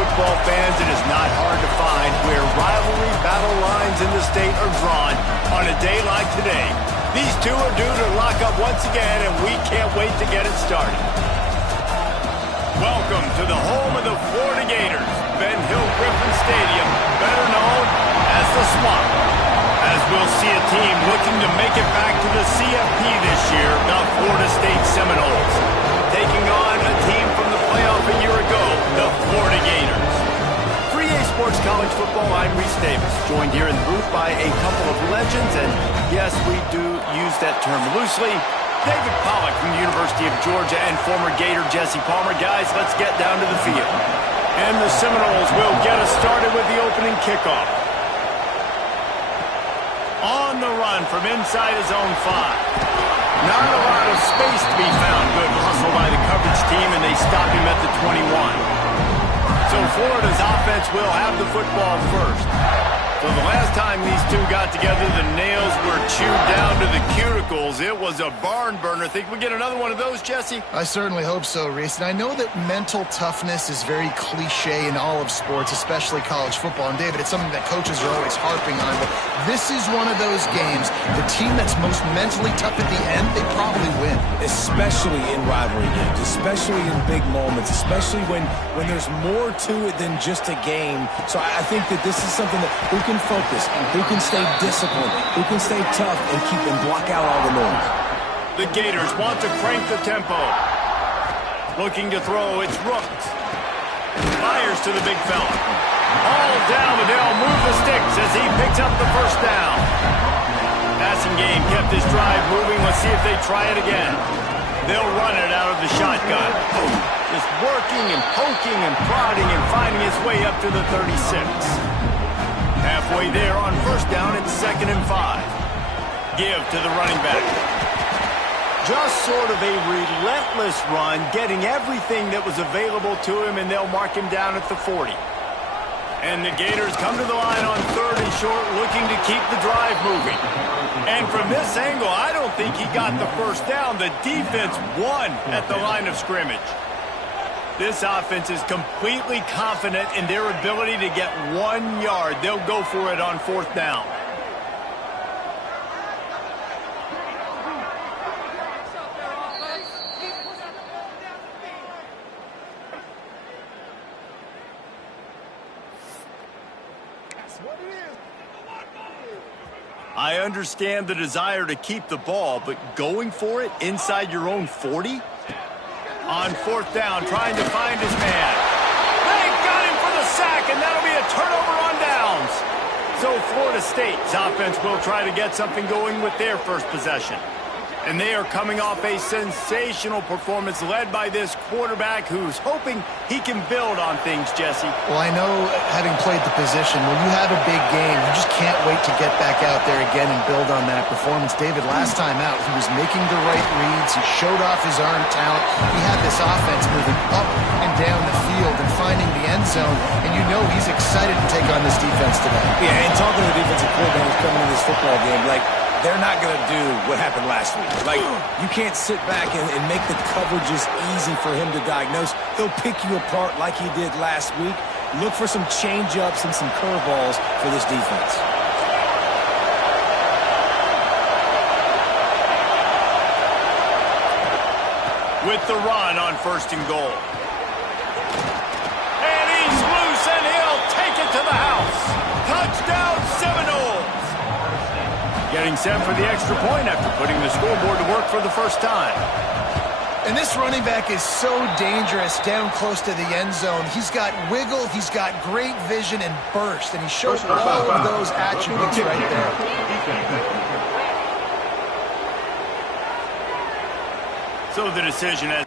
football fans, it is not hard to find where rivalry battle lines in the state are drawn on a day like today. These two are due to lock up once again, and we can't wait to get it started. Welcome to the home of the Florida Gators, Ben Hill Griffin Stadium, better known as the Swamp. As we'll see a team looking to make it back to the CFP this year, the Florida State Seminoles, taking on a team from the playoff a year ago, the Florida Gators. For EA Sports College Football, I'm Reese Davis, joined here in the booth by a couple of legends, and yes, we do use that term loosely. David Pollack from the University of Georgia and former Gator Jesse Palmer. Guys, let's get down to the field. And the Seminoles will get us started with the opening kickoff. On the run from inside his own 5. Not a lot of space to be found. Good hustle by the coverage team, and they stop him at the 21. So Florida's offense will have the football first. So the last time these two got together, the nails were chewed down to the cuticles. It was a barn burner. Think we get another one of those, Jesse? I certainly hope so, Reese. And I know that mental toughness is very cliche in all of sports, especially college football. And David, it's something that coaches are always harping on. But this is one of those games. The team that's most mentally tough at the end, they probably win. Especially in rivalry games, especially in big moments, especially when there's more to it than just a game. So I think that this is something that who can focus, who can stay disciplined, who can stay tough and keep and block out all the noise. The Gators want to crank the tempo. Looking to throw, it's Rooks. Fires to the big fella. All down, but they'll move the sticks as he picks up the first down. Passing game kept his drive moving. Let's see if they try it again. They'll run it out of the shotgun. Just working and poking and prodding and finding his way up to the 36. Halfway there on first down, it's 2nd and 5. Give to the running back. Just sort of a relentless run, getting everything that was available to him, and they'll mark him down at the 40. And the Gators come to the line on 3rd and short, looking to keep the drive moving. And from this angle, I don't think he got the first down. The defense won at the line of scrimmage. This offense is completely confident in their ability to get 1 yard. They'll go for it on 4th down. I understand the desire to keep the ball, but going for it inside your own 40? On 4th down, trying to find his man. They got him for the sack, and that'll be a turnover on downs. So Florida State's offense will try to get something going with their first possession. And they are coming off a sensational performance led by this quarterback who's hoping he can build on things, Jesse. Well, I know, having played the position, when you have a big game, you just can't wait to get back out there again and build on that performance. David, last time out, he was making the right reads. He showed off his arm talent. He had this offense moving up and down the field and finding the end zone. And you know he's excited to take on this defense today. Yeah, and talking to the defensive coordinator coming into this football game, like, they're not going to do what happened last week. Like, you can't sit back and make the coverages easy for him to diagnose. He'll pick you apart like he did last week. Look for some change-ups and some curveballs for this defense. With the run on 1st and goal. And he's loose, and he'll take it to the house. Touchdown, Seminoles! Getting set for the extra point after putting the scoreboard to work for the first time. And this running back is so dangerous down close to the end zone. He's got wiggle, he's got great vision and burst, and he shows all of those attributes right there. So the decision has...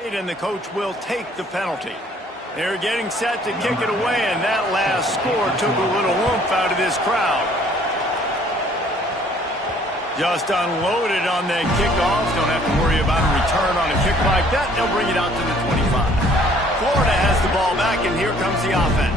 And the coach will take the penalty. They're getting set to kick it away, and that last score took a little oomph out of this crowd. Just unloaded on that kickoff. Don't have to worry about a return on a kick like that. They'll bring it out to the 25. Florida has the ball back, and here comes the offense.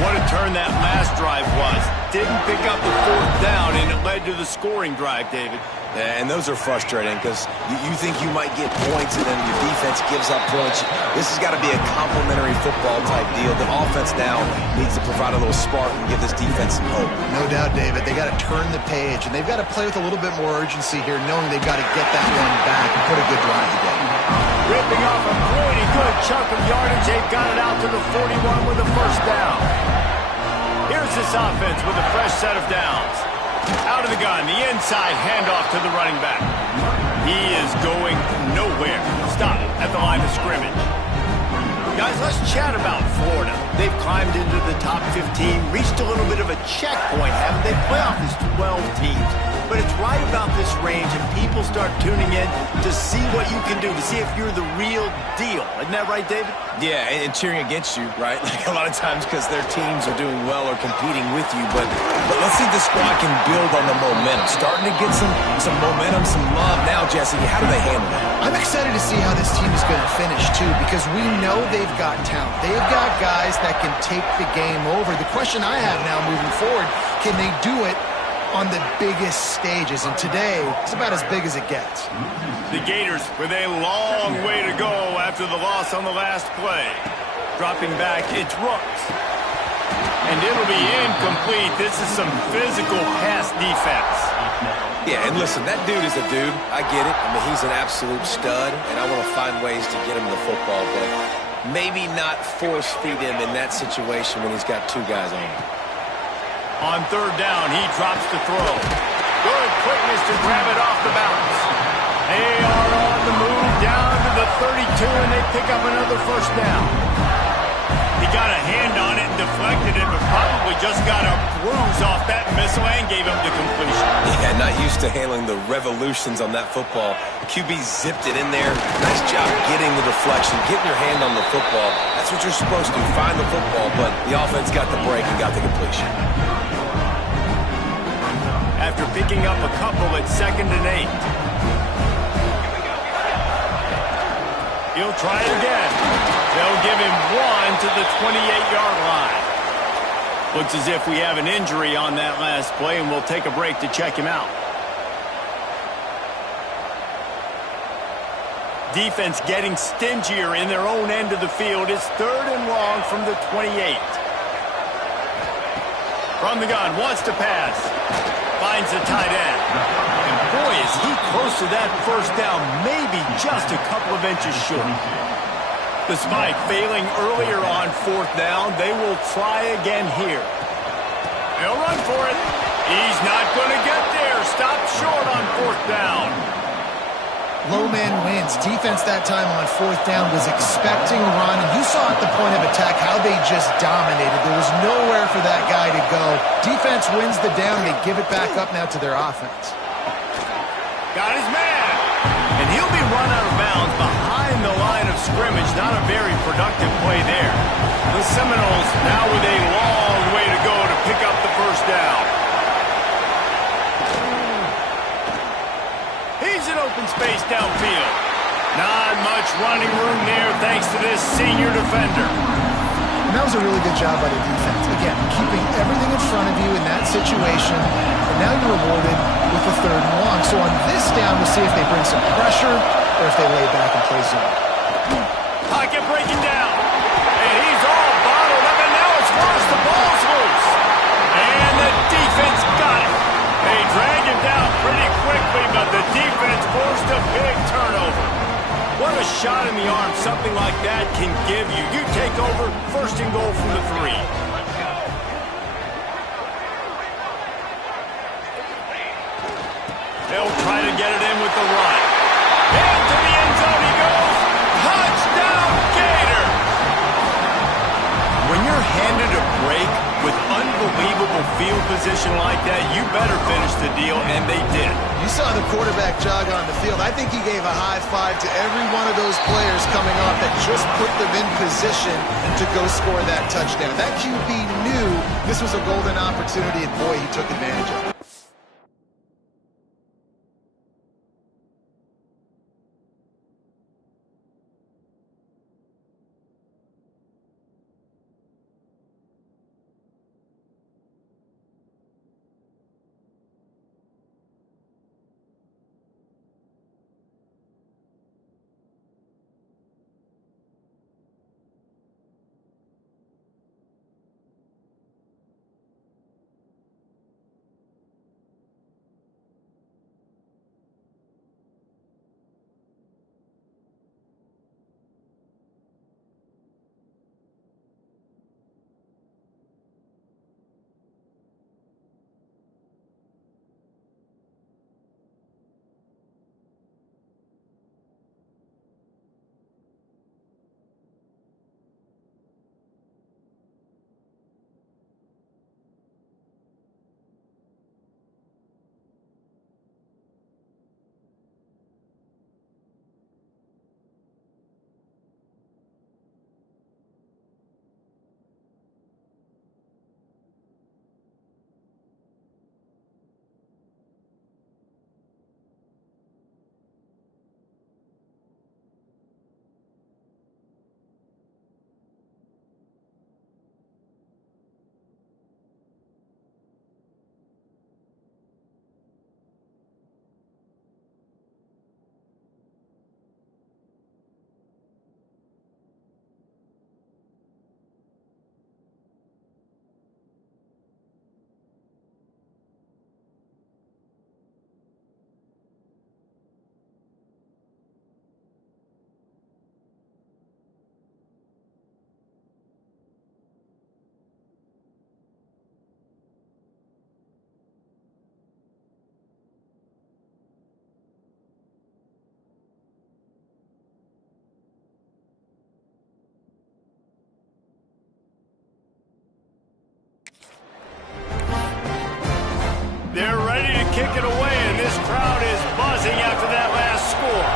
What a turn that last drive was. Didn't pick up the fourth down, and it led to the scoring drive, David. Yeah, and those are frustrating because you think you might get points and then your defense gives up points. This has got to be a complementary football type deal. The offense now needs to provide a little spark and give this defense some hope. No doubt, David. They got to turn the page, and they've got to play with a little bit more urgency here, knowing they've got to get that one back and put a good drive together. Ripping off a pretty good chunk of yardage. They've got it out to the 41 with a first down. Here's this offense with a fresh set of downs. Out of the gun, the inside handoff to the running back. He is going nowhere. Stop at the line of scrimmage. Guys, let's chat about Florida. They've climbed into the top 15, reached a little bit of a checkpoint, haven't they? Playoff is 12 teams. But it's right about this range, and people start tuning in to see what you can do, to see if you're the real deal. Isn't that right, David? Yeah, and cheering against you, right? Like a lot of times because their teams are doing well or competing with you. But let's see if the squad can build on the momentum. Starting to get some momentum, some love now, Jesse. How do they handle that? I'm excited to see how this team is going to finish, too, because we know they've got talent. They've got guys that can take the game over. The question I have now moving forward, can they do it on the biggest stages? And today, it's about as big as it gets. The Gators with a long way to go after the loss on the last play. Dropping back, it's Rooks. And it'll be incomplete. This is some physical pass defense. Yeah, and listen, that dude is a dude. I get it. I mean, he's an absolute stud, and I want to find ways to get him the football, but maybe not force feed him in that situation when he's got two guys on him. On third down, he drops the throw. Good quickness to grab it off the bounce. They are on the move down to the 32, and they pick up another first down. He got a hand on it and deflected it, but probably just got a bruise off that missile and gave him the completion. Yeah, not used to handling the revolutions on that football. QB zipped it in there. Nice job getting the deflection, getting your hand on the football. That's what you're supposed to do, find the football, but the offense got the break and got the completion. After picking up a couple at 2nd and 8. He'll try it again. They'll give him one to the 28-yard line. Looks as if we have an injury on that last play, and we'll take a break to check him out. Defense getting stingier in their own end of the field. It's 3rd and long from the 28. From the gun, wants to pass. Finds the tight end. And boy, is he close to that first down, maybe just a couple of inches short. Despite failing earlier on 4th down, they will try again here. They'll run for it. He's not going to get there. Stop short on 4th down. Low man wins. Defense that time on 4th down was expecting a run. And you saw at the point of attack how they just dominated. There was nowhere for that guy to go. Defense wins the down. They give it back up now to their offense. Got his man. And he'll be run out of bounds behind the line of scrimmage. Not a very productive play there. The Seminoles now with a long way to go to pick up the first down. He's in open space downfield. Not much running room there thanks to this senior defender. And that was a really good job by the defense. Again, keeping everything in front of you in that situation. And now you're rewarded with the 3rd and long. So on this down, we'll see if they bring some pressure or if they lay back and play zone. Pocket breaking down. And he's all bottled up, and now it's lost. The ball's loose. And the defense got it. They drag him down pretty quickly, but the defense forced a big turnover. What a shot in the arm something like that can give you. You take over, 1st and goal from the 3. They'll try to get it in with the run. Into the end zone he goes. Touchdown, Gator! When you're handed a break with unbelievable unbelievable field position like that, you better finish the deal, and they did. You saw the quarterback jog on the field. I think he gave a high five to every one of those players coming off that just put them in position to go score that touchdown. That QB knew this was a golden opportunity, and boy, he took advantage of it. They're ready to kick it away, and this crowd is buzzing after that last score.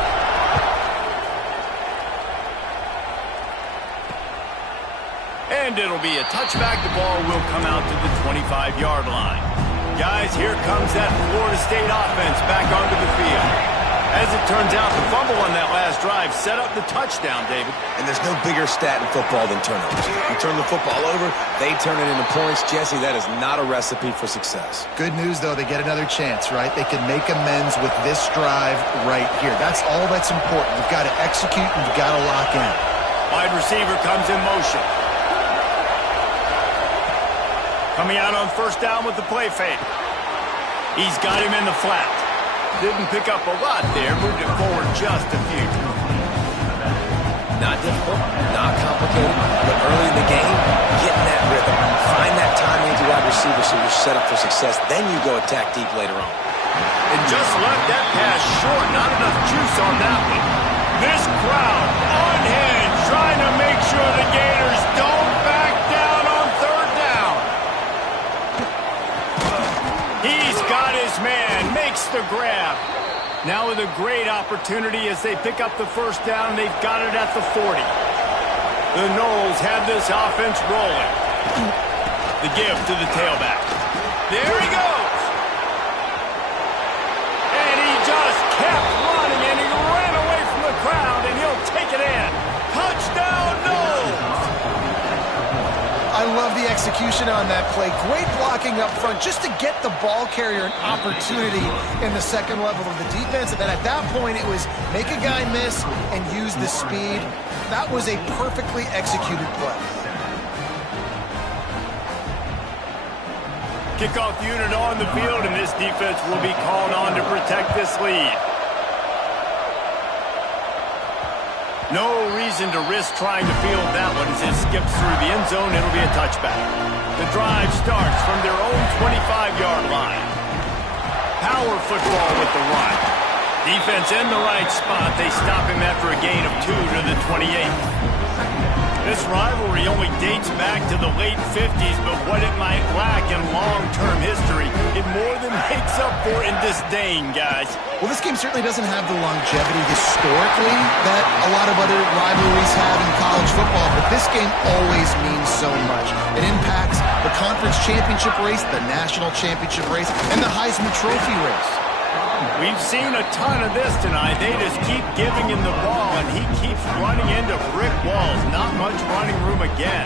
And it'll be a touchback. The ball will come out to the 25-yard line. Guys, here comes that Florida State offense back onto the field. As it turns out, the fumble on that last drive set up the touchdown, David. And there's no bigger stat in football than turnovers. You turn the football over, they turn it into points. Jesse, that is not a recipe for success. Good news, though, they get another chance, right? They can make amends with this drive right here. That's all that's important. You've got to execute and you've got to lock in. Wide receiver comes in motion. Coming out on first down with the play fake. He's got him in the flat. Didn't pick up a lot there, moved it forward just a few. Not difficult, not complicated, but early in the game, getting that rhythm. Find that timing as a wide receiver so you're set up for success. Then you go attack deep later on. And just left that pass short. Not enough juice on that one. This crowd on hand trying to make sure the Gators don't back down on third down. He's got his man, makes the grab. Now with a great opportunity as they pick up the first down, they've got it at the 40. The Noles have this offense rolling. The give to the tailback. There he goes. And he just kept running, and he ran away from the crowd, and he'll take it in. Touchdown, Noles! I love the execution on that play. Great blocking up front just to get the ball carrier an opportunity in the second level of the defense. And then at that point, it was make a guy miss and use the speed. That was a perfectly executed play. Kickoff unit on the field, and this defense will be called on to protect this lead. No reason to risk trying to field that one as it skips through the end zone. It'll be a touchback. The drive starts from their own 25-yard line. Power football with the run. Defense in the right spot. They stop him after a gain of 2 to the 28. This rivalry only dates back to the late 50s, but what it might lack in long-term history, it more than makes up for in disdain, guys. Well, this game certainly doesn't have the longevity historically that a lot of other rivalries have in college football, but this game always means so much. It impacts the conference championship race, the national championship race, and the Heisman Trophy race. We've seen a ton of this tonight. They just keep giving him the ball, and he keeps running into brick walls. Not much running room again.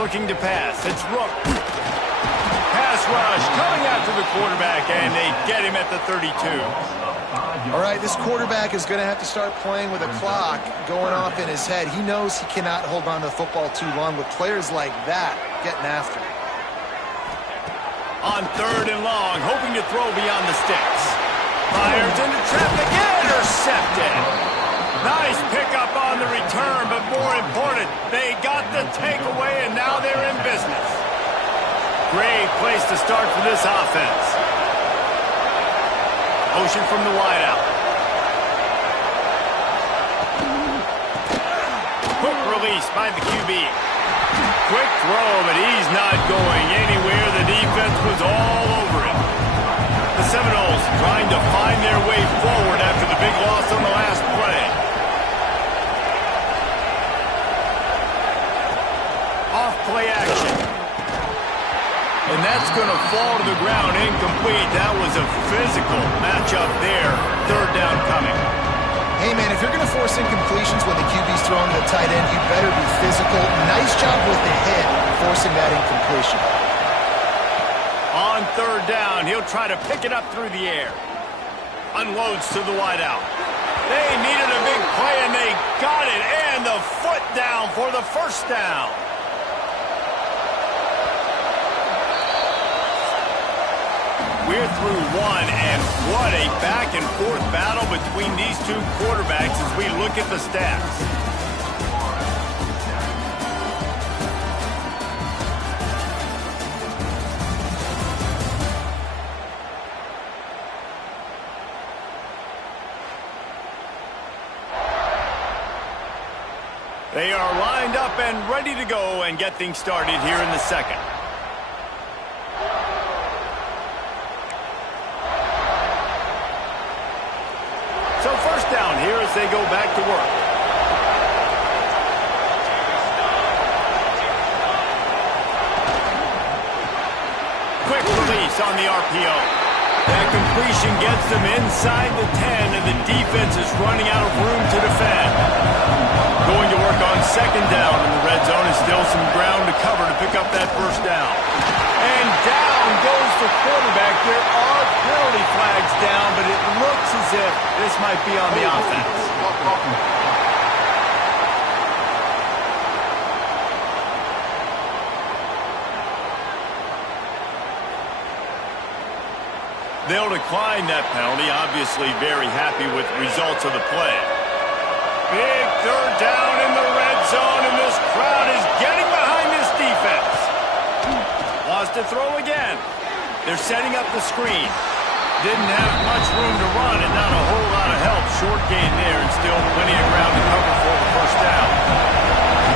Looking to pass. It's Rook. Pass rush coming after the quarterback, and they get him at the 32. All right, this quarterback is going to have to start playing with a clock going off in his head. He knows he cannot hold on to the football too long with players like that getting after him. On 3rd and long, hoping to throw beyond the sticks. Fires into traffic, intercepted. Nice pickup on the return, but more important, they got the takeaway, and now they're in business. Great place to start for this offense. Motion from the wideout. Quick release by the QB. Quick throw, but he's not going anywhere. The defense was all over him. The Seminoles trying to find their way forward after the big loss on the last play. Off play action. And that's going to fall to the ground incomplete. That was a physical matchup there. 3rd down coming. Hey, man, if you're going to force incompletions when the QB's throwing to the tight end, you better be physical. Nice job with the hit, forcing that incompletion. On 3rd down, he'll try to pick it up through the air. Unloads to the wideout. They needed a big play, and they got it. And the foot down for the 1st down. We're through one, and what a back-and-forth battle between these two quarterbacks as we look at the stats. They are lined up and ready to go and get things started here in the 2nd. So 1st down here as they go back to work. Quick release on the RPO. That completion gets them inside the 10, and the defense is running out of room to defend. Going to work on 2nd down in the red zone, and still some ground to cover to pick up that 1st down. And down goes the quarterback. There are penalty flags down, but it looks as if this might be on the offense. They'll decline that penalty, obviously very happy with the results of the play. Big 3rd down in the red zone, and this crowd is getting behind this defense. Wants to throw again. They're setting up the screen. Didn't have much room to run and not a whole lot of help. Short gain there and still plenty of ground to cover for the 1st down.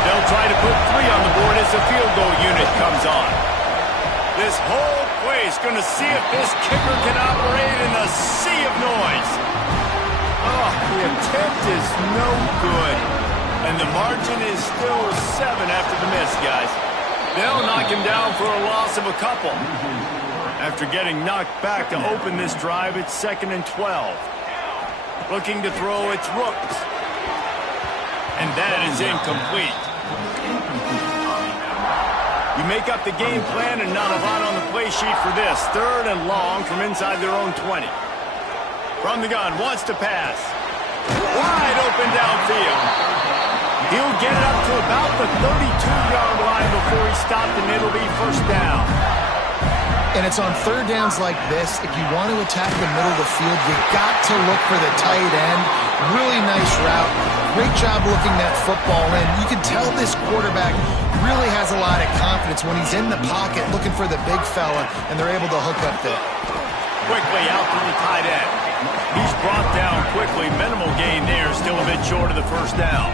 They'll try to put 3 on the board as the field goal unit comes on. This whole place going to see if this kicker can operate in a sea of noise. Oh, the attempt is no good. And the margin is still 7 after the miss, guys. They'll knock him down for a loss of a couple. After getting knocked back to open this drive, it's 2nd and 12. Looking to throw, it's Rooks. And that is incomplete. You make up the game plan and not a lot on the play sheet for this. 3rd and long from inside their own 20. From the gun, wants to pass. Wide open downfield. He'll get it up to about the 32-yard line before he stopped, and it'll be 1st down. And it's on 3rd downs like this. If you want to attack the middle of the field, you got to look for the tight end. Really nice route. Great job looking that football in. You can tell this quarterback really has a lot of confidence when he's in the pocket looking for the big fella, and they're able to hook up there. Quickly out to the tight end. He's brought down quickly. Minimal gain there. Still a bit short of the 1st down.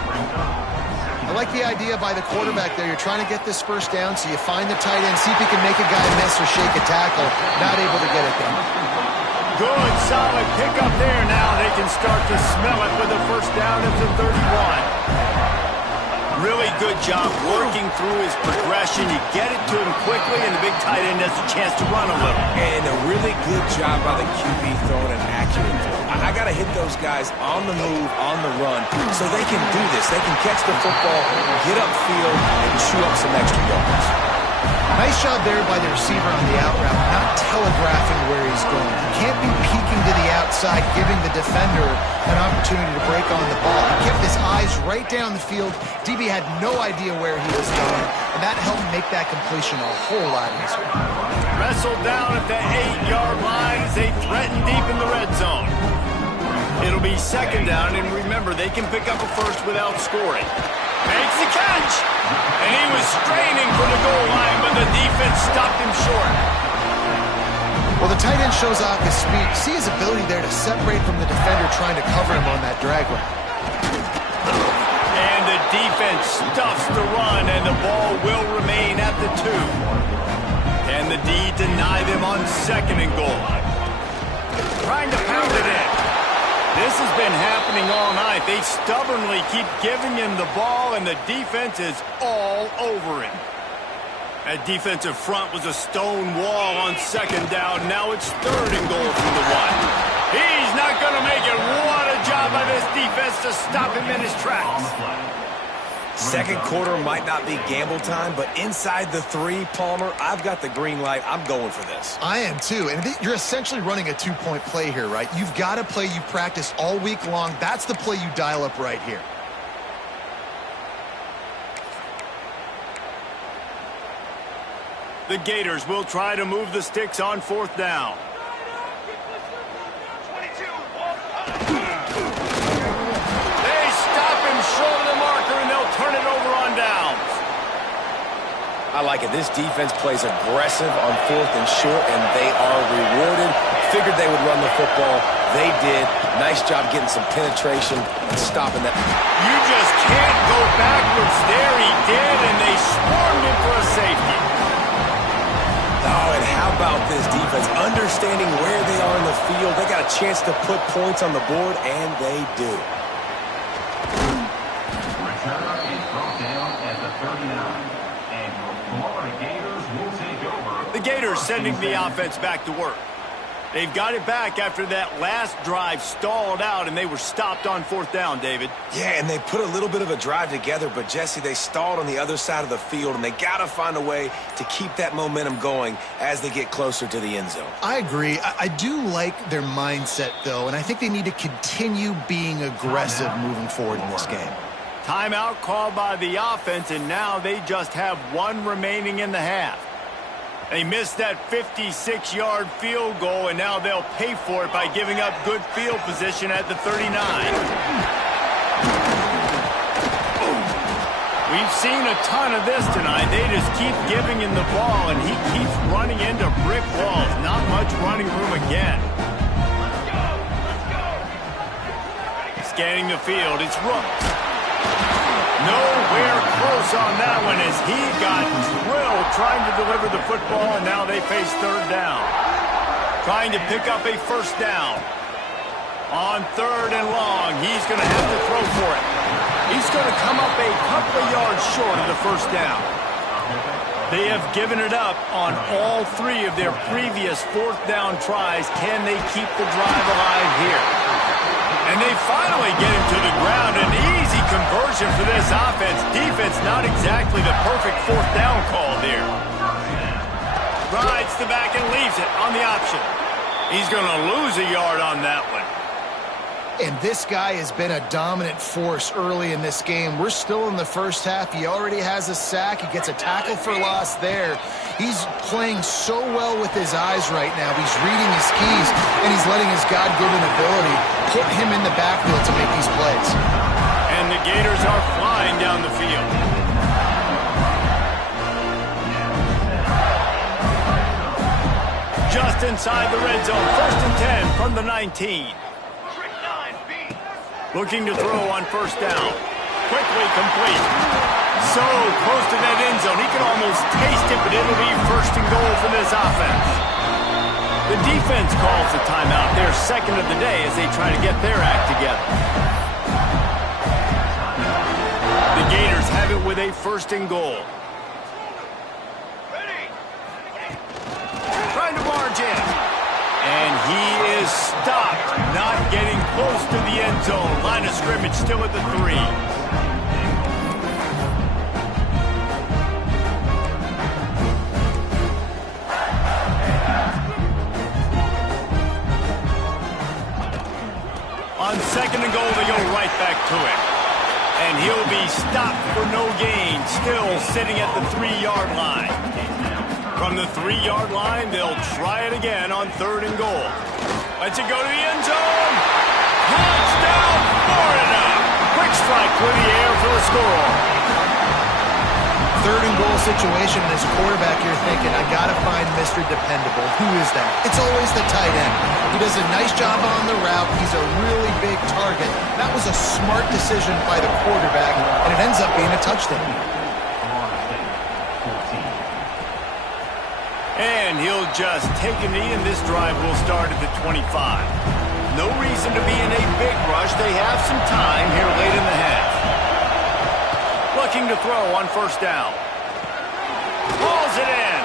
I like the idea by the quarterback there. You're trying to get this first down, so you find the tight end, see if he can make a guy miss or shake a tackle. Not able to get it done. Good, solid pickup there. Now they can start to smell it with a first down at the 31. Really good job working through his progression. You get it to him quickly, and the big tight end has a chance to run a little. And a really good job by the QB throwing an accurate throw. I got to hit those guys on the move, on the run, so they can do this. They can catch the football, get upfield, and chew up some extra yards. Nice job there by the receiver on the out route, not telegraphing where he's going. He can't be peeking to the outside, giving the defender an opportunity to break on the ball. He kept his eyes right down the field. DB had no idea where he was going, and that helped make that completion a whole lot easier. Wrestled down at the 8-yard line as they threaten deep in the red zone. It'll be second down, and remember, they can pick up a first without scoring. Makes the catch! And he was straining for the goal line, but the defense stopped him short. Well, the tight end shows off his speed. See his ability there to separate from the defender trying to cover him on that drag route. And the defense stuffs the run, and the ball will remain at the 2. And the D deny them on second and goal. Trying to pound it in. This has been happening all night. They stubbornly keep giving him the ball, and the defense is all over him. That defensive front was a stone wall on second down. Now it's third and goal from the 1. He's not going to make it. What a job by this defense to stop him in his tracks. Second quarter might not be gamble time, but inside the 3, Palmer, I've got the green light. I'm going for this. I am too, and you're essentially running a 2-point play here, right? You've got a play you've practiced all week long. That's the play you dial up right here. The Gators will try to move the sticks on fourth down. They stop him short of the marker, and they'll turn it over on downs. I like it. This defense plays aggressive on fourth and short, and they are rewarded. Figured they would run the football. They did. Nice job getting some penetration and stopping that. You just can't go backwards there. He did, and they swarmed him for a safety. Oh, and how about this defense? Understanding where they are in the field. They got a chance to put points on the board, and they do. Return is brought down at the 39. And your Florida Gators will take over. The Gators sending the offense back to work. They've got it back after that last drive stalled out, and they were stopped on fourth down, David. Yeah, and they put a little bit of a drive together, but, Jesse, they stalled on the other side of the field, and they got to find a way to keep that momentum going as they get closer to the end zone. I agree. I do like their mindset, though, and I think they need to continue being aggressive moving forward in this game. Timeout called by the offense, and now they just have 1 remaining in the half. They missed that 56-yard field goal, and now they'll pay for it by giving up good field position at the 39. We've seen a ton of this tonight. They just keep giving him the ball, and he keeps running into brick walls. Not much running room again. Scanning the field, it's Rooks. Nowhere close on that one as he got drilled trying to deliver the football, and now they face third down. Trying to pick up a first down. On third and long, he's going to have to throw for it. He's going to come up a couple of yards short of the first down. They have given it up on all 3 of their previous fourth down tries. Can they keep the drive alive here? And they finally get him to the ground. An easy conversion for this offense. Defense not exactly the perfect fourth down call there. Rides the back and leaves it on the option. He's going to lose a yard on that one. And this guy has been a dominant force early in this game. We're still in the first half. He already has a sack. He gets a tackle for loss there. He's playing so well with his eyes right now. He's reading his keys, and he's letting his God-given ability put him in the backfield to make these plays. And the Gators are flying down the field. Just inside the red zone. First and 10 from the 19. Looking to throw on first down. Quickly complete. So close to that end zone. He can almost taste it, but it'll be first and goal for this offense. The defense calls the timeout. Their second of the day as they try to get their act together. The Gators have it with a first and goal. Trying to barge in. And he is stopped, not getting close to the end zone. Line of scrimmage still at the 3. On second and goal, they go right back to it. And he'll be stopped for no gain, still sitting at the 3-yard line. From the 3-yard line, they'll try it again on third and goal. Let's it go to the end zone. Touchdown, Florida. Quick strike through the air for the score. Third and goal situation, and as quarterback, you're thinking, I got to find Mr. Dependable. Who is that? It's always the tight end. He does a nice job on the route. He's a really big target. That was a smart decision by the quarterback, and it ends up being a touchdown. And he'll just take a knee, and this drive will start at the 25. No reason to be in a big rush. They have some time here late in the half. Looking to throw on first down. Hauls it in.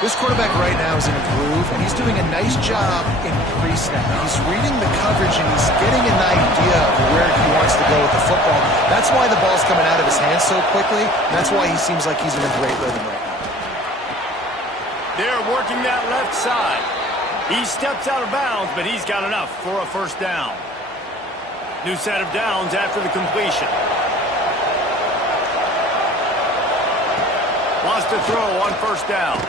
This quarterback right now is in a groove, and he's doing a nice job in pre-snap. He's reading the coverage, and he's getting an idea of where he wants to go with the football. That's why the ball's coming out of his hands so quickly. That's why he seems like he's in a great rhythm right now. They're working that left side. He steps out of bounds, but he's got enough for a first down. New set of downs after the completion. Wants to throw on first down.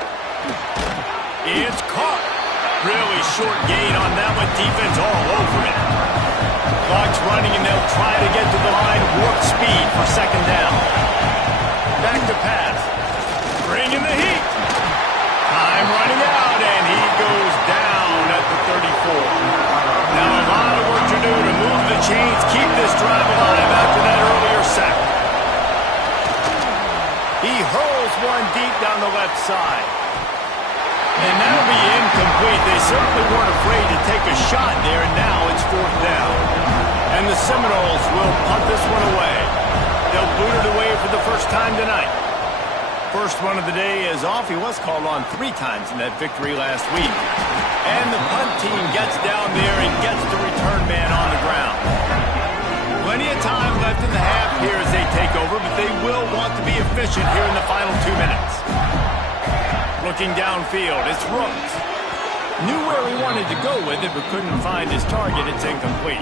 It's caught. Really short gain on that one. Defense all over it. Clock's running, and they'll try to get to the line. Warp speed for second down. Back to pass. Bringing the heat. Time running out, and he goes down at the 34. Now a lot of work to do to move the chains, keep this drive alive after that earlier sack. He hurls one deep down the left side. And that'll be incomplete. They certainly weren't afraid to take a shot there, and now it's fourth down. And the Seminoles will punt this one away. They'll boot it away for the first time tonight. First one of the day is off. He was called on 3 times in that victory last week. And the punt team gets down there and gets the return man on the ground. Plenty of time left in the half here as they take over, but they will want to be efficient here in the final 2 minutes. Looking downfield, it's Rooks. Knew where he wanted to go with it, but couldn't find his target. It's incomplete.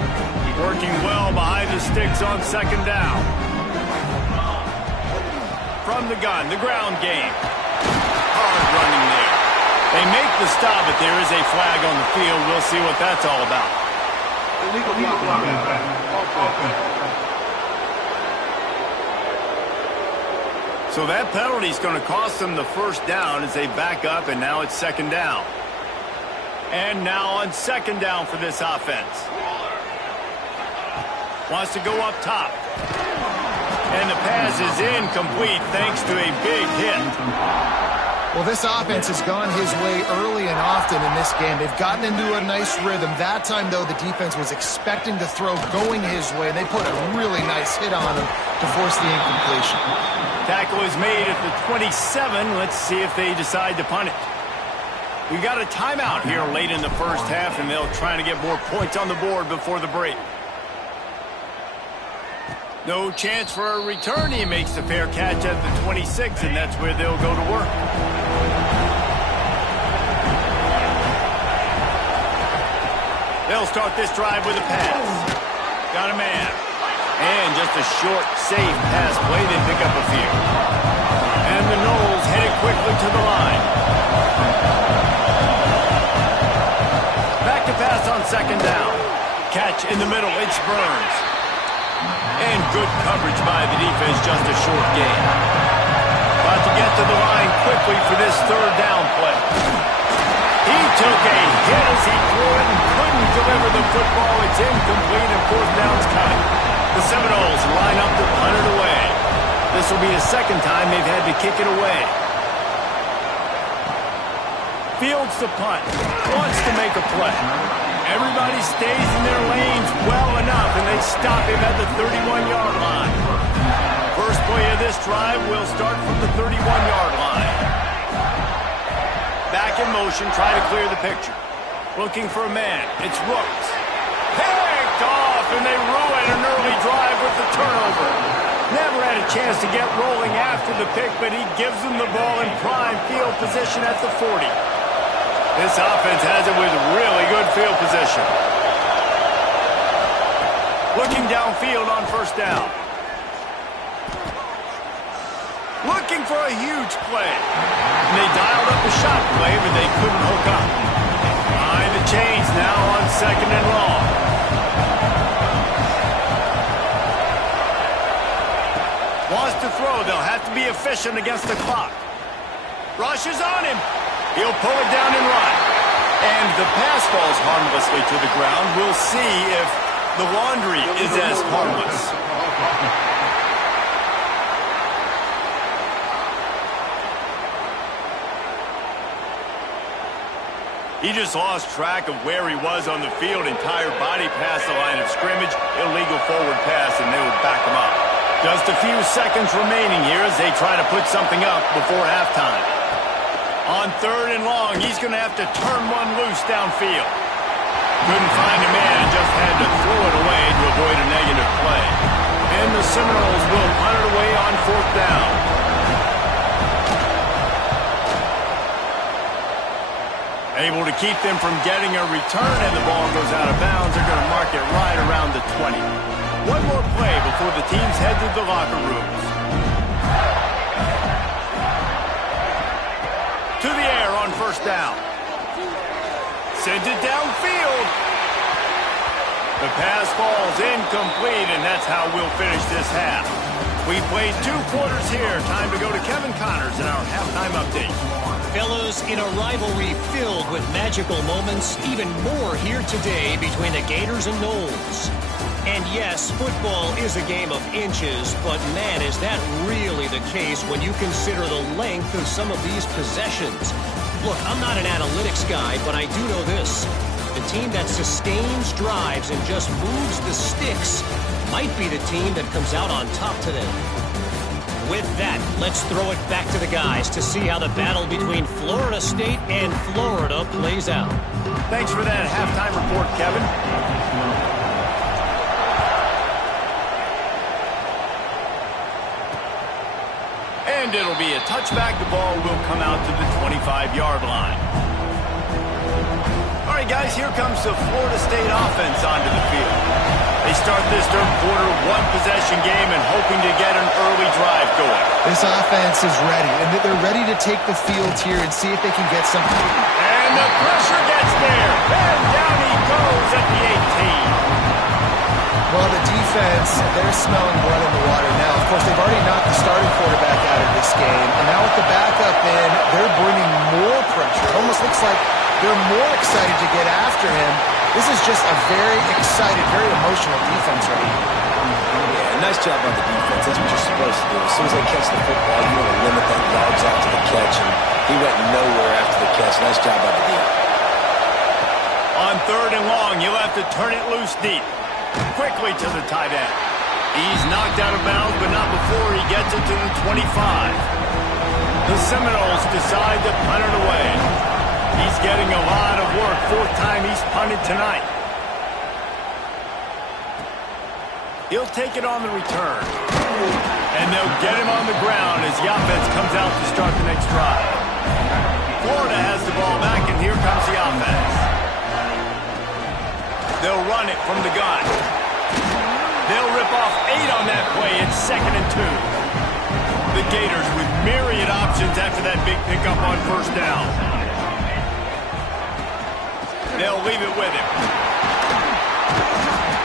Working well behind the sticks on second down. From the gun, the ground game. Hard running there. They make the stop, but there is a flag on the field. We'll see what that's all about. So that penalty is going to cost them the first down as they back up, and now it's second down. And now on second down for this offense. Wants to go up top. And the pass is incomplete thanks to a big hit. Well, this offense has gone his way early and often in this game. They've gotten into a nice rhythm. That time, though, the defense was expecting to throw going his way, and they put a really nice hit on him to force the incompletion. Tackle is made at the 27. Let's see if they decide to punt it. We got a timeout here late in the first half, and they'll try to get more points on the board before the break. No chance for a return. He makes the fair catch at the 26, and that's where they'll go to work. They'll start this drive with a pass. Got a man. And just a short, safe pass play. They pick up a few. And the Noles headed quickly to the line. Back to pass on second down. Catch in the middle. It's Burns. And good coverage by the defense, just a short gain. About to get to the line quickly for this third down play. He took a hit as he threw it and couldn't deliver the football. It's incomplete and fourth down's coming. The Seminoles line up to punt it away. This will be the second time they've had to kick it away. Fields the punt. Wants to make a play. Everybody stays in their lanes well enough, and they stop him at the 31-yard line. First play of this drive will start from the 31-yard line. Back in motion, try to clear the picture. Looking for a man. It's Rooks. Picked off, and they ruin an early drive with the turnover. Never had a chance to get rolling after the pick, but he gives them the ball in prime field position at the 40. This offense has it with really good field position. Looking downfield on first down. Looking for a huge play. And they dialed up a shot play, but they couldn't hook up. Behind the chains now on second and long. Wants to throw. They'll have to be efficient against the clock. Rushes on him. He'll pull it down and run. And the pass falls harmlessly to the ground. We'll see if the laundry is as harmless. He just lost track of where he was on the field. Entire body past the line of scrimmage. Illegal forward pass, and they would back him up. Just a few seconds remaining here as they try to put something up before halftime. On third and long, he's going to have to turn one loose downfield. Couldn't find a man and just had to throw it away to avoid a negative play. And the Seminoles will punt it away on fourth down. Able to keep them from getting a return, and the ball goes out of bounds. They're going to mark it right around the 20. One more play before the teams head to the locker rooms. To the air on first down. Sends it downfield. The pass falls incomplete, and that's how we'll finish this half. We played 2 quarters here. Time to go to Kevin Connors in our halftime update. Fellas, in a rivalry filled with magical moments, even more here today between the Gators and Noles. And yes, football is a game of inches, but man, is that really the case when you consider the length of some of these possessions. Look, I'm not an analytics guy, but I do know this. The team that sustains drives and just moves the sticks might be the team that comes out on top today. With that, let's throw it back to the guys to see how the battle between Florida State and Florida plays out. Thanks for that halftime report, Kevin. And it'll be a touchback. The ball will come out to the 25-yard line. All right, guys, here comes the Florida State offense onto the field. They start this third quarter one-possession game and hoping to get an early drive going. This offense is ready, and they're ready to take the field here and see if they can get something. And the pressure gets there. And down he goes at the 18. Well, the defense, they're smelling blood in the water now. Of course, they've already knocked the starting quarterback out of this game, and now with the backup in, they're bringing more pressure. It almost looks like they're more excited to get after him. This is just a very excited, very emotional defense right here. Yeah, nice job on the defense. That's what you're supposed to do. As soon as they catch the football, you want to limit that yards after the catch, and he went nowhere after the catch. Nice job by the defense. On third and long, you'll have to turn it loose deep. Quickly to the tight end. He's knocked out of bounds, but not before he gets it to the 25. The Seminoles decide to punt it away. He's getting a lot of work. Fourth time he's punted tonight. He'll take it on the return. And they'll get him on the ground as the offense comes out to start the next drive. Florida has the ball back, and here comes the offense. They'll run it from the gun. They'll rip off 8 on that play. It's 2nd and 2. The Gators with myriad options after that big pickup on first down. They'll leave it with him.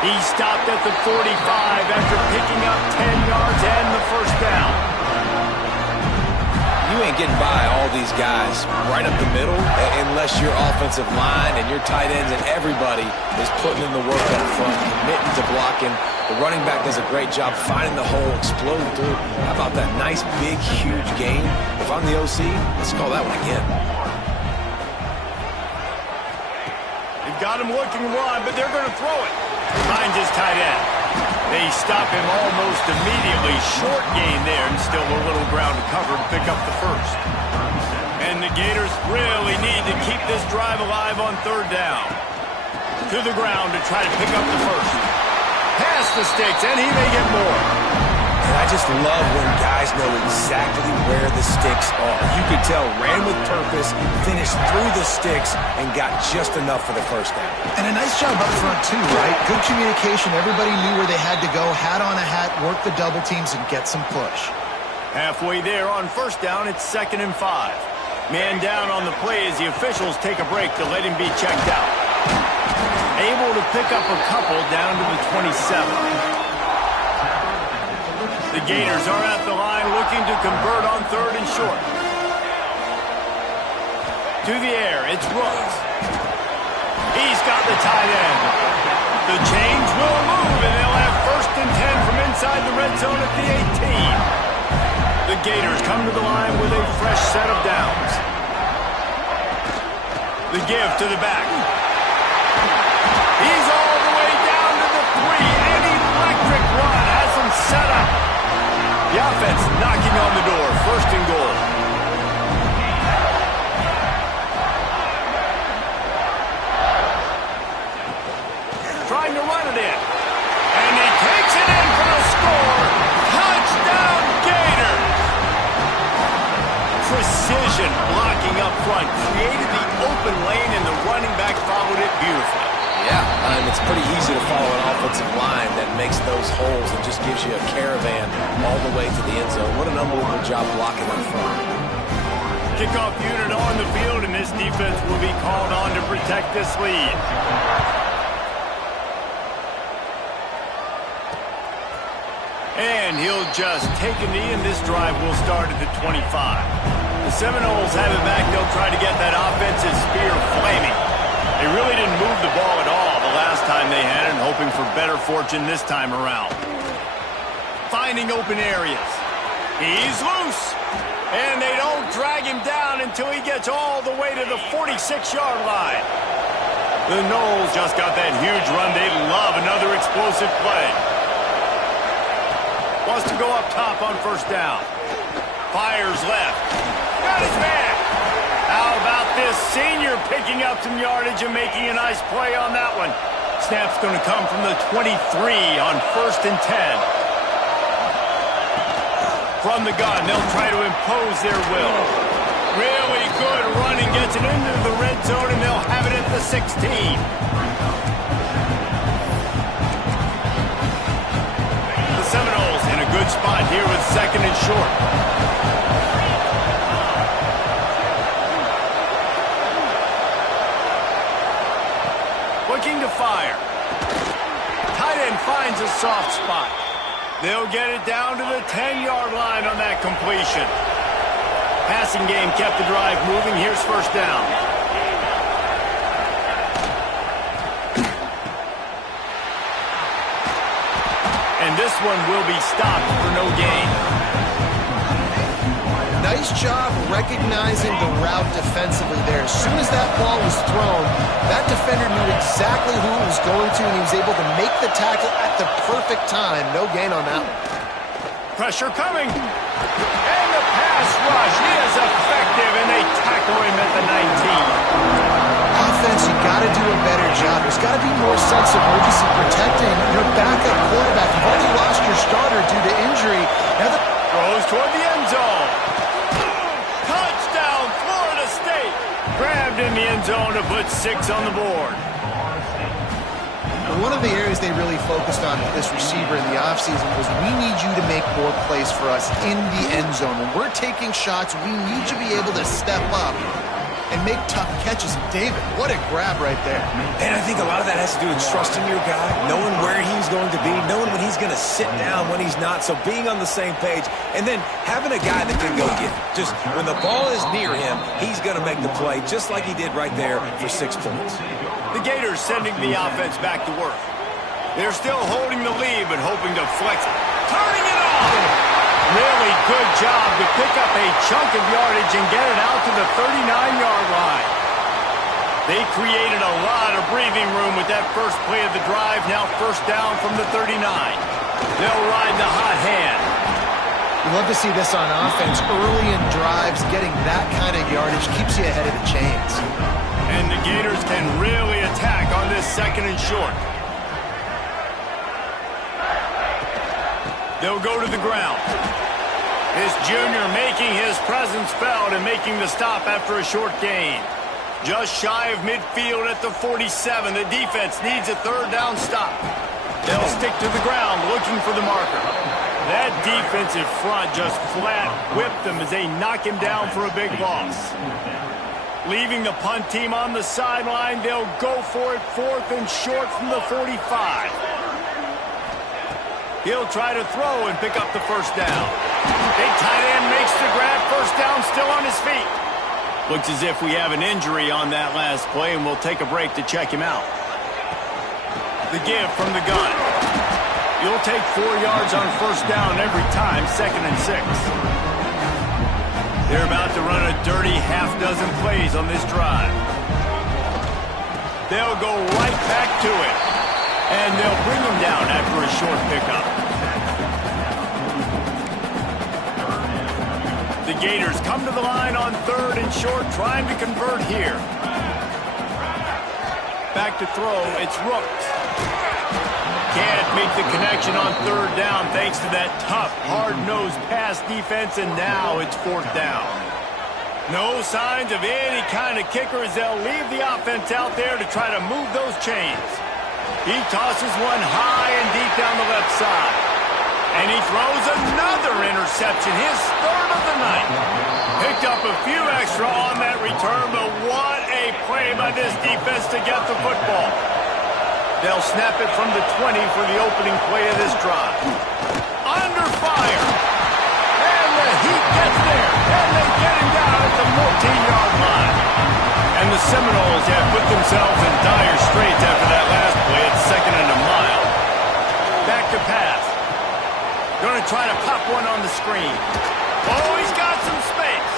He stopped at the 45 after picking up 10 yards and the first down. You ain't getting by all these guys right up the middle unless your offensive line and your tight ends and everybody is putting in the work up front, committing to blocking. The running back does a great job finding the hole, exploding through. How about that nice, big, huge gain? If I'm the OC, let's call that one again. They've got him looking wide, but they're going to throw it. Finds his tight end. They stop him almost immediately. Short gain there, and still a little ground to cover to pick up the first. And the Gators really need to keep this drive alive on third down. To the ground to try to pick up the first. Past the sticks, and he may get more. And I just love when guys know exactly where the sticks are. You could tell, ran with purpose, finished through the sticks, and got just enough for the first down. And a nice job up front, too, right? Good communication. Everybody knew where they had to go. Hat on a hat, work the double teams, and get some push. Halfway there on first down, it's 2nd and 5. Man down on the play as the officials take a break to let him be checked out. Able to pick up a couple down to the 27. The Gators are at the line looking to convert on 3rd and short. To the air, it's Rooks. He's got the tight end. The change will move, and they'll have 1st and 10 from inside the red zone at the 18. The Gators come to the line with a fresh set of downs. The give to the back. He's all the way down to the 3. An electric run has him set up. The offense knocking on the door. 1st and goal. Trying to run it in. And he takes it in for the score. Touchdown, Gators. Precision blocking up front. Created the open lane, and the running back followed it beautifully. Yeah, and it's pretty easy to follow an offensive line that makes those holes and just gives you a caravan all the way to the end zone. What an unbelievable job blocking up front. Kickoff unit on the field, and this defense will be called on to protect this lead. And he'll just take a knee, and this drive will start at the 25. The Seminoles have it back. They'll try to get that offensive spear flaming. They really didn't move the ball at all the last time they had it, and hoping for better fortune this time around. Finding open areas. He's loose. And they don't drag him down until he gets all the way to the 46-yard line. The Noles just got that huge run. They love another explosive play. Wants to go up top on 1st down. Fires left. Got his man. How about this senior picking up some yardage and making a nice play on that one? Snap's going to come from the 23 on 1st and 10. From the gun, they'll try to impose their will. Really good running, gets it into the red zone, and they'll have it at the 16. The Seminoles in a good spot here with 2nd and short. Looking to fire. Tight end finds a soft spot. They'll get it down to the 10-yard line on that completion. Passing game kept the drive moving. Here's 1st down. And this one will be stopped for no gain. Nice job recognizing the route defensively there. As soon as that ball was thrown, that defender knew exactly who it was going to, and he was able to make the tackle at the perfect time. No gain on that one. Pressure coming. And the pass rush. He is effective, and they tackle him at the 19. Offense, you got to do a better job. There's got to be more sense of urgency protecting your backup quarterback. You've already lost your starter due to injury. Now the throws toward the end zone. Touchdown, Florida State. Grabbed in the end zone to put 6 on the board. One of the areas they really focused on with this receiver in the offseason was we need you to make more plays for us in the end zone. When we're taking shots, we need you to be able to step up and make tough catches. David, what a grab right there. And I think a lot of that has to do with trusting your guy, knowing where he's going to be, knowing when he's going to sit down, when he's not. So being on the same page, and then having a guy that can go get it. Just when the ball is near him, he's going to make the play, just like he did right there for 6 points. The Gators sending the offense back to work. They're still holding the lead, but hoping to flex it. Turning it off! Really good job to pick up a chunk of yardage and get it out to the 39-yard line. They created a lot of breathing room with that first play of the drive. Now first down from the 39. They'll ride the hot hand. You love to see this on offense. Early in drives, getting that kind of yardage keeps you ahead of the chains. And the Gators can really attack on this second and short. They'll go to the ground. This junior making his presence felt and making the stop after a short gain. Just shy of midfield at the 47. The defense needs a third down stop. They'll stick to the ground looking for the marker. That defensive front just flat whipped them as they knock him down for a big loss. Leaving the punt team on the sideline, they'll go for it fourth and short from the 45. He'll try to throw and pick up the first down. Big tight end makes the grab, first down, still on his feet. Looks as if we have an injury on that last play, and we'll take a break to check him out. The give from the gun. You'll take 4 yards on first down every time, 2nd and 6. They're about to run a dirty half-dozen plays on this drive. They'll go right back to it. And they'll bring him down after a short pickup. The Gators come to the line on 3rd and short, trying to convert here. Back to throw, it's Rooks. Can't make the connection on 3rd down thanks to that tough, hard-nosed pass defense, and now it's 4th down. No signs of any kind of kicker as they'll leave the offense out there to try to move those chains. He tosses one high and deep down the left side. And he throws another interception, his 3rd of the night. Picked up a few extra on that return, but what a play by this defense to get the football. They'll snap it from the 20 for the opening play of this drive. Under fire. And the Heat gets there. And they get him down at the 14-yard line. And the Seminoles have put themselves in dire straits after that last play at 2nd and a mile. Back to pass. Going to try to pop one on the screen. Oh, he's got some space.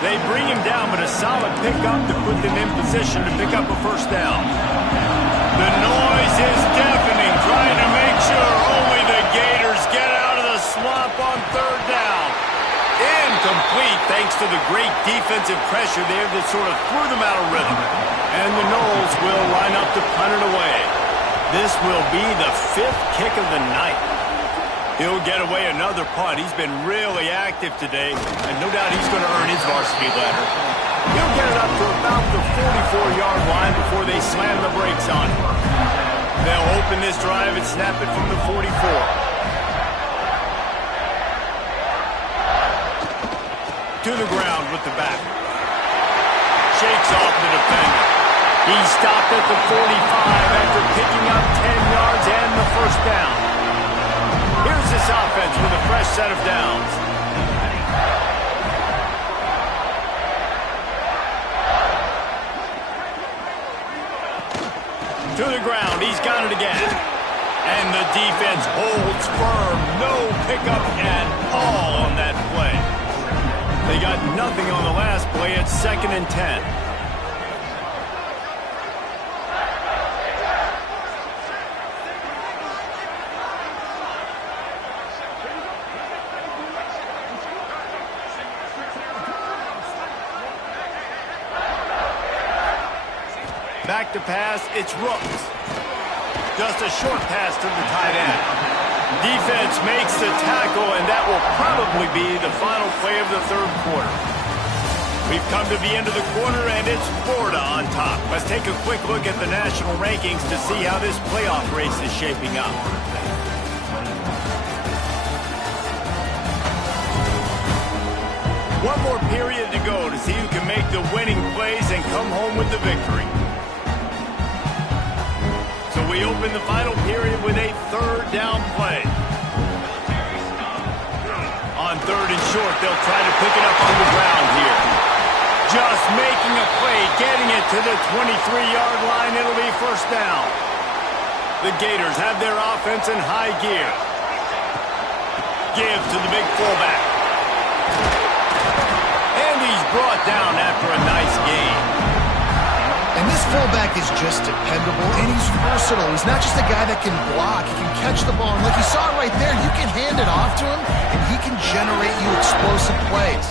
They bring him down, but a solid pickup to put them in position to pick up a first down. The noise is deafening, trying to make sure only the Gators get out of the swamp on 3rd down. Incomplete thanks to the great defensive pressure there that sort of threw them out of rhythm. And the Noles will line up to punt it away. This will be the 5th kick of the night. He'll get away another punt. He's been really active today, and no doubt he's going to earn his varsity ladder. He'll get it up to about the 44-yard line before they slam the brakes on him. They'll open this drive and snap it from the 44. To the ground with the back. Shakes off the defender. He stopped at the 45 after picking up 10 yards and the first down. Here's this offense with a fresh set of downs. To the ground, he's got it again. And the defense holds firm. No pickup at all on that play. They got nothing on the last play at 2nd and 10. Back to pass, it's Rooks. Just a short pass to the tight end. Defense makes the tackle, and that will probably be the final play of the 3rd quarter. We've come to the end of the quarter, and it's Florida on top. Let's take a quick look at the national rankings to see how this playoff race is shaping up. One more period to go to see who can make the winning plays and come home with the victory. So we open the final period with a third down play. On third and short, they'll try to pick it up on the ground here. Just making a play, getting it to the 23-yard line. It'll be first down. The Gators have their offense in high gear. Give to the big fullback. And he's brought down after a nice gain. And this fullback is just dependable, and he's versatile. He's not just a guy that can block. He can catch the ball. And like you saw right there, you can hand it off to him, and he can generate you explosive plays.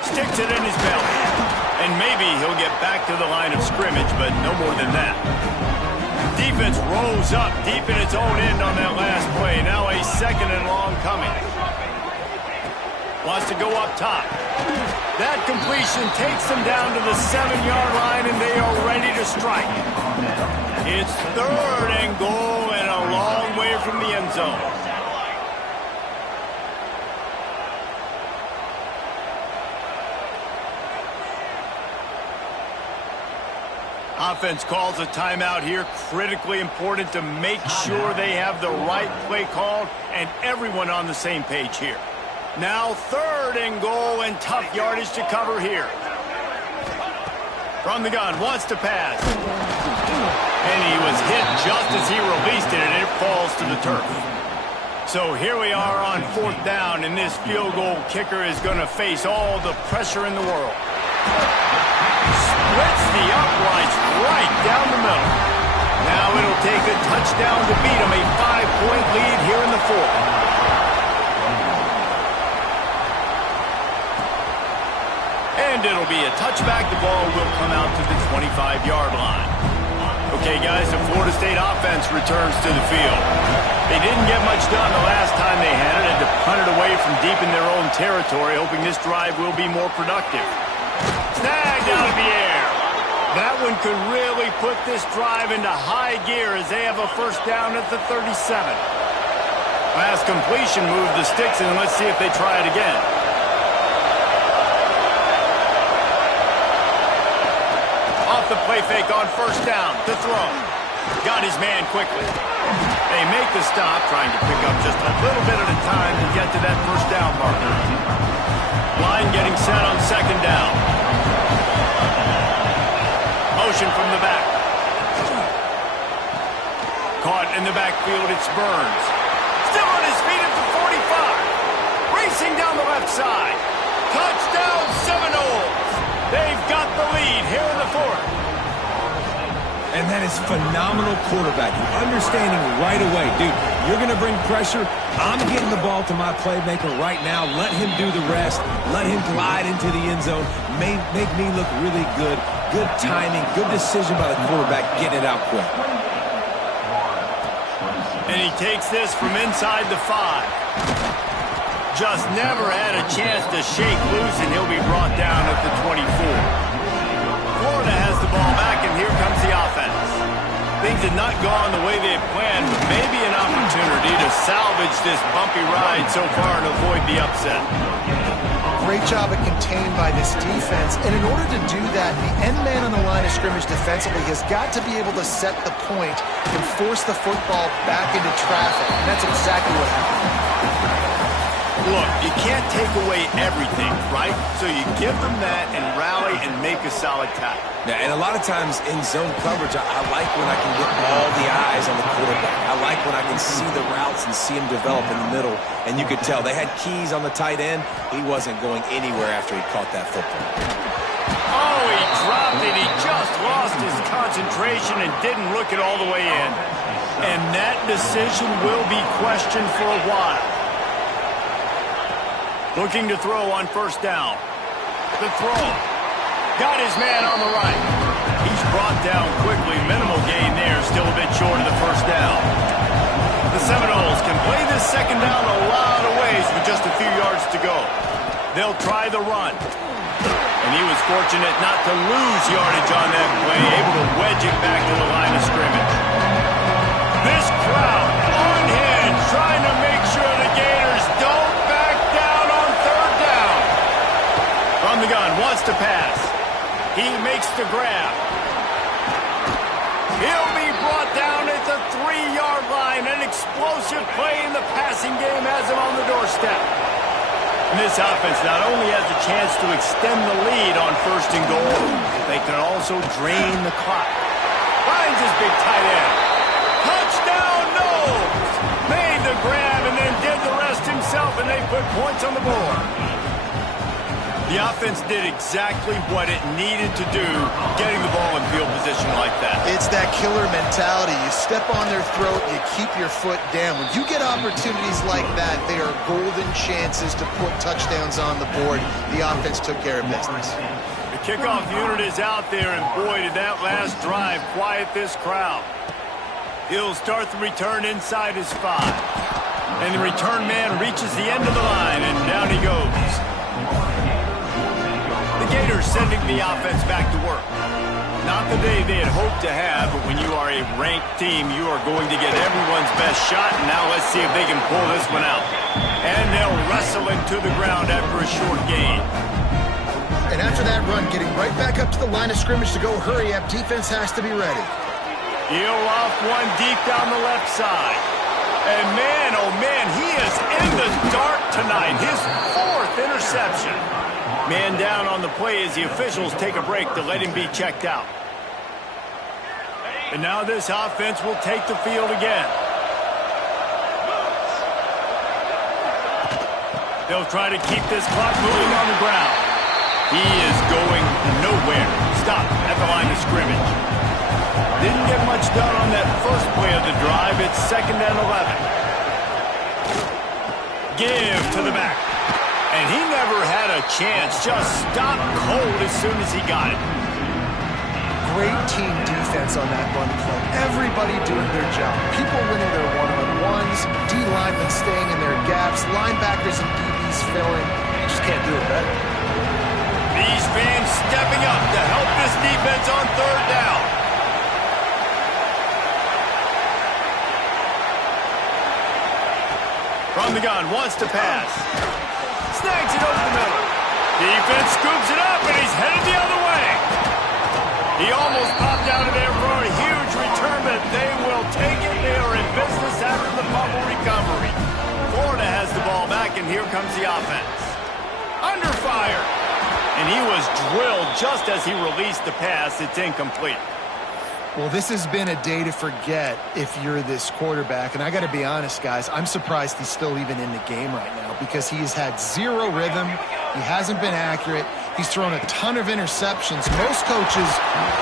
Sticks it in his belly. And maybe he'll get back to the line of scrimmage, but no more than that. Defense rolls up deep in its own end on that last play. Now a second and long coming. Wants to go up top. That completion takes them down to the 7-yard line, and they are ready to strike. It's third and goal and a long way from the end zone. Offense calls a timeout here. Critically important to make sure they have the right play called and everyone on the same page here. Now third and goal and tough yardage to cover here. From the gun, wants to pass. And he was hit just as he released it, and it falls to the turf. So here we are on fourth down, and this field goal kicker is going to face all the pressure in the world. Splits the uprights right down the middle. Now it'll take a touchdown to beat him, a 5-point lead here in the fourth. And it'll be a touchback. The ball will come out to the 25-yard line. Okay, guys, the Florida State offense returns to the field. They didn't get much done the last time they had it, and to punt it away from deep in their own territory, hoping this drive will be more productive. Snagged out of the air. That one could really put this drive into high gear as they have a first down at the 37. Last completion moved the sticks, and let's see if they try it again. Off the play fake on first down to throw. Got his man quickly. They make the stop, trying to pick up just a little bit at a time to get to that first down marker. Line getting set on second down. Motion from the back. Caught in the backfield, it's Burns. Still on his feet at the 45. Racing down the left side. Touchdown Seminoles. They've got the lead here in the fourth. And that is phenomenal quarterbacking. Understanding right away, dude, you're going to bring pressure. I'm getting the ball to my playmaker right now. Let him do the rest. Let him glide into the end zone. Make me look really good. Good timing. Good decision by the quarterback. Getting it out quick. And he takes this from inside the 5. Just never had a chance to shake loose, and he'll be brought down at the 24. Florida has the ball back, and here comes the offense. Things had not gone the way they had planned, but maybe an opportunity to salvage this bumpy ride so far and avoid the upset. Great job of contained by this defense, and in order to do that, the end man on the line of scrimmage defensively has got to be able to set the point and force the football back into traffic, and that's exactly what happened. Look, you can't take away everything, right? So you give them that and rally and make a solid tackle. Yeah, and a lot of times in zone coverage, I like when I can get all the eyes on the quarterback. I like when I can see the routes and see him develop in the middle. And you could tell they had keys on the tight end. He wasn't going anywhere after he caught that football. Oh, he dropped it. He just lost his concentration and didn't look it all the way in. And that decision will be questioned for a while. Looking to throw on first down. The throw. Got his man on the right. He's brought down quickly. Minimal gain there. Still a bit short of the first down. The Seminoles can play this second down a lot of ways with just a few yards to go. They'll try the run. And he was fortunate not to lose yardage on that play. Able to wedge it back to the line of scrimmage. This crowd on hinge trying to make sure the Gators don't back down. From the gun, wants to pass. He makes the grab. He'll be brought down at the 3-yard line. An explosive play in the passing game has him on the doorstep. And this offense not only has a chance to extend the lead on 1st and goal, they can also drain the clock. Finds his big tight end. Touchdown, Knowles! Made the grab and then did the rest himself, and they put points on the board. The offense did exactly what it needed to do, getting the ball in field position like that. It's that killer mentality. You step on their throat, you keep your foot down. When you get opportunities like that, they are golden chances to put touchdowns on the board. The offense took care of business. The kickoff unit is out there, and boy, did that last drive quiet this crowd. He'll start the return inside his 5. And the return man reaches the end of the line, and down he goes. The Gators sending the offense back to work. Not the day they had hoped to have, but when you are a ranked team, you are going to get everyone's best shot, and now let's see if they can pull this one out. And they'll wrestle him to the ground after a short gain. And after that run, getting right back up to the line of scrimmage to go hurry up, defense has to be ready. He'll off one deep down the left side. And man, oh man, he is in the dark tonight. His 4th interception. Man down on the play as the officials take a break to let him be checked out. And now this offense will take the field again. They'll try to keep this clock moving on the ground. He is going nowhere. Stop at the line of scrimmage. Didn't get much done on that first play of the drive. It's 2nd and 11. Give to the back. And he never had a chance. Just stopped cold as soon as he got it. Great team defense on that run play. Everybody doing their job. People winning their one-on-ones, D-linemen staying in their gaps, linebackers and DBs filling. You just can't do it better. These fans stepping up to help this defense on 3rd down. From the gun, wants to pass. Snags it over the middle. Defense scoops it up, and he's headed the other way. He almost popped out of there for a huge return, but they will take it. They are in business after the fumble recovery. Florida has the ball back, and here comes the offense. Under fire. And he was drilled just as he released the pass. It's incomplete. Well, this has been a day to forget if you're this quarterback. And I got to be honest, guys, I'm surprised he's still even in the game right now because he has had 0 rhythm. He hasn't been accurate. He's thrown a ton of interceptions. Most coaches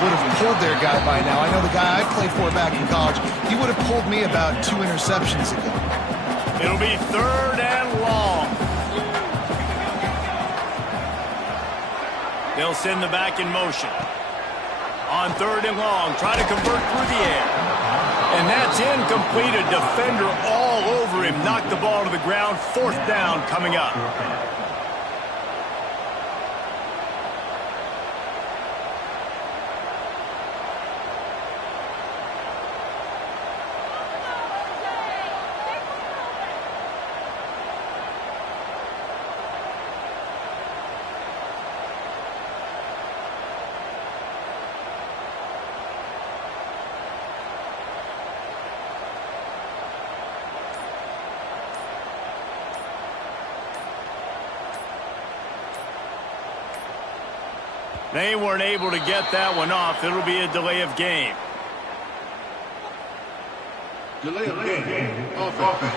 would have pulled their guy by now. I know the guy I played for back in college, he would have pulled me about 2 interceptions ago. It'll be 3rd and long. They'll send the back in motion. On 3rd and long, try to convert through the air. And that's incomplete. A defender all over him. Knocked the ball to the ground. 4th down coming up. They weren't able to get that one off. It'll be a delay of game. Delay of game. Offense.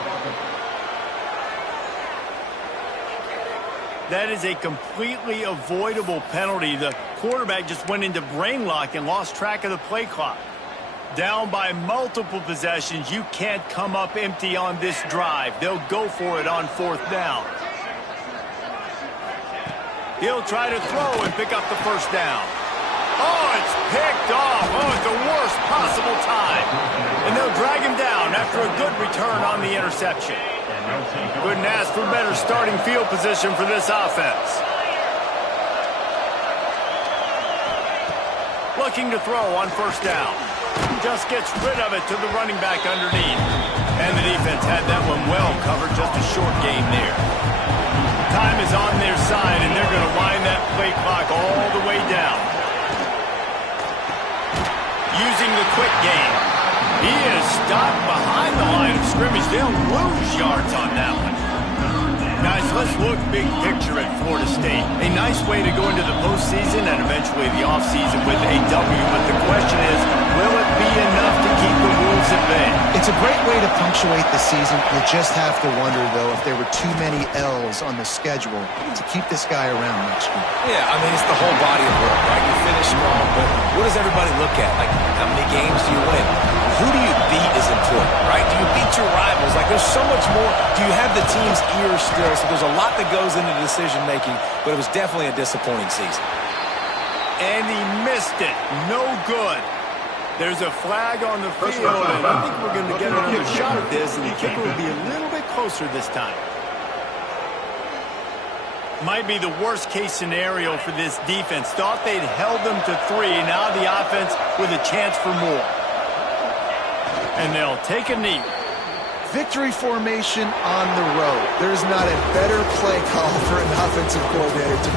That is a completely avoidable penalty. The quarterback just went into brain lock and lost track of the play clock. Down by multiple possessions, you can't come up empty on this drive. They'll go for it on 4th down. He'll try to throw and pick up the 1st down. Oh, it's picked off. Oh, it's the worst possible time. And they'll drag him down after a good return on the interception. Couldn't ask for better starting field position for this offense. Looking to throw on 1st down. Just gets rid of it to the running back underneath. And the defense had that one well covered. Just a short game there. Time is on their side, and they're going to wind that play clock all the way down. Using the quick game. He is stopped behind the line of scrimmage. They'll lose yards on that one. Guys, let's look big picture at Florida State. A nice way to go into the postseason and eventually the offseason with a W. But the question is, will it be enough to keep the Wolves at bay? It's a great way to punctuate the season. You just have to wonder, though, if there were too many L's on the schedule to keep this guy around next year. Yeah, I mean, it's the whole body of work, right? You finish strong, but what does everybody look at? Like, how many games do you win? Who do you beat is important, right? Do you beat your rivals? Like, there's so much more. Do you have the team's ear still? So there's a lot that goes into decision-making, but it was definitely a disappointing season. And he missed it. No good. There's a flag on the field, and I think we're going to get another shot at this, and the kicker will be a little bit closer this time. Might be the worst-case scenario for this defense. Thought they'd held them to 3. Now the offense with a chance for more. And they'll take a knee. Victory formation on the road. There's not a better play call for an offensive coordinator to